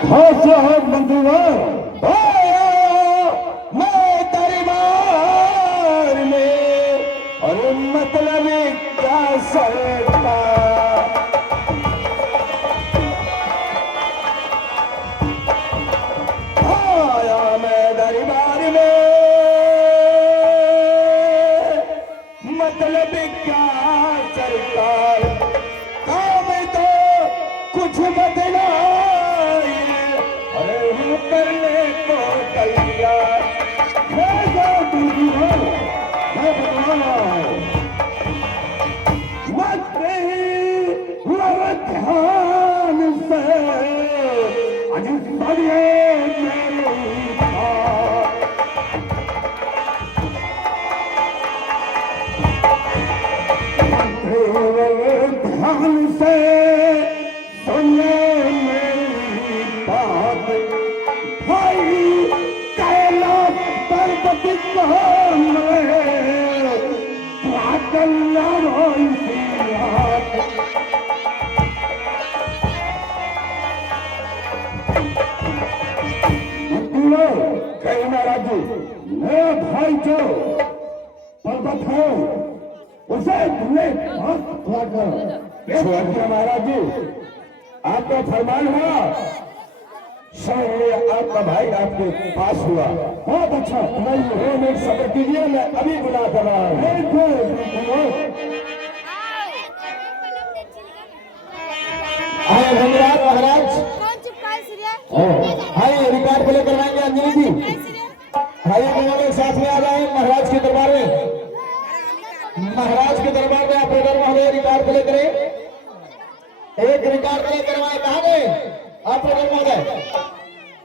खासे हो बंधुओं, मैं दरबार में और मतलब क्या सरता आया मैं दरबार में मतलब क्या सरकार काम तो कुछ बदला करने को तैयार मैं बदलाना मत ध्यान से अजी बढ़िए मेरी ध्यान से सुने मेरी बात भाई कैलाश पर्वत कहीं महाराज जी मेरा भाई जो पर्वत है उसे महाराज जी आपका फरमान हुआ आपका भाई आपके पास हुआ बहुत अच्छा नहीं सबर कीजिए मैं अभी गुनाह कर रहा हूँ धन्यवाद महाराज भाई रिकॉर्ड प्ले करवाएंगे अंजलि जी भाई दोनों साथ में आ जाए महाराज के दरबार में ऑपरेटर महोदय रिकॉर्ड प्ले करें एक रिकॉर्ड प्ले करवाए कहा ऑपरेटर महोदय